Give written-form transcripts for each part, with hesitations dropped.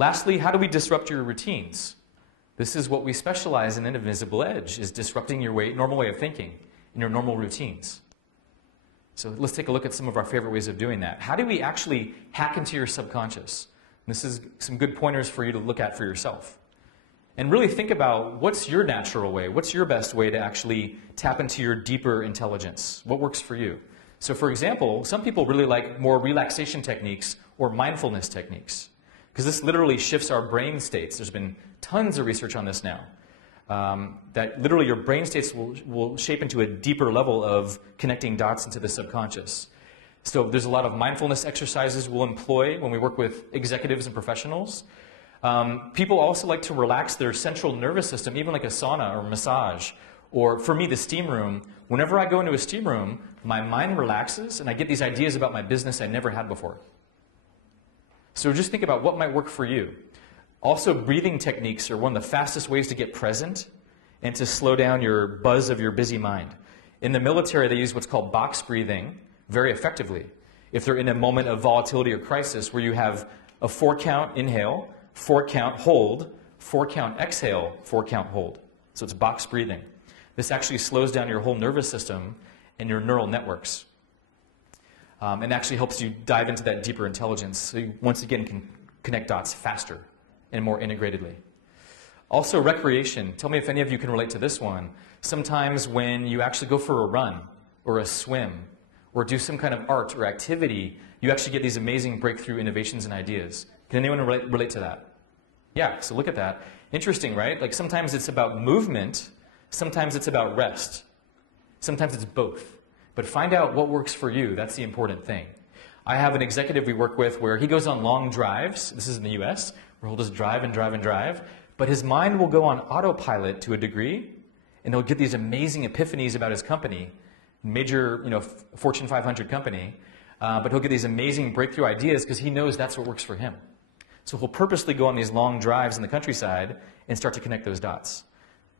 Lastly, how do we disrupt your routines? This is what we specialize in Invisible Edge, is disrupting your normal way of thinking in your normal routines. So let's take a look at some of our favorite ways of doing that. How do we actually hack into your subconscious? And this is some good pointers for you to look at for yourself. And really think about what's your natural way, what's your best way to actually tap into your deeper intelligence? What works for you? So for example, some people really like more relaxation techniques or mindfulness techniques, because this literally shifts our brain states. There's been tons of research on this now, that literally your brain states will shape into a deeper level of connecting dots into the subconscious. So there's a lot of mindfulness exercises we'll employ when we work with executives and professionals. People also like to relax their central nervous system, even like a sauna or massage. Or for me, the steam room. Whenever I go into a steam room, my mind relaxes and I get these ideas about my business I never had before. So just think about what might work for you. Also, breathing techniques are one of the fastest ways to get present and to slow down your buzz of your busy mind. In the military, they use what's called box breathing very effectively. If they're in a moment of volatility or crisis where you have a 4-count inhale, 4-count hold, 4-count exhale, 4-count hold. So it's box breathing. This actually slows down your whole nervous system and your neural networks. And actually helps you dive into that deeper intelligence so you, once again, can connect dots faster and more integratedly. Also, recreation. Tell me if any of you can relate to this one. Sometimes when you actually go for a run or a swim or do some kind of art or activity, you actually get these amazing breakthrough innovations and ideas. Can anyone relate to that? Yeah, so look at that. Interesting, right? Like sometimes it's about movement, sometimes it's about rest. Sometimes it's both. But find out what works for you. That's the important thing. I have an executive we work with where he goes on long drives. This is in the US, where he'll just drive and drive and drive. But his mind will go on autopilot to a degree, and he'll get these amazing epiphanies about his company, major, Fortune 500 company. But he'll get these amazing breakthrough ideas because he knows that's what works for him. So he'll purposely go on these long drives in the countryside and start to connect those dots.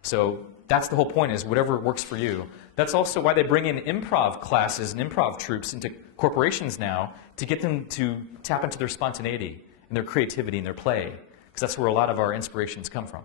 So that's the whole point, is whatever works for you. That's also why they bring in improv classes and improv troupes into corporations now to get them to tap into their spontaneity and their creativity and their play, because that's where a lot of our inspirations come from.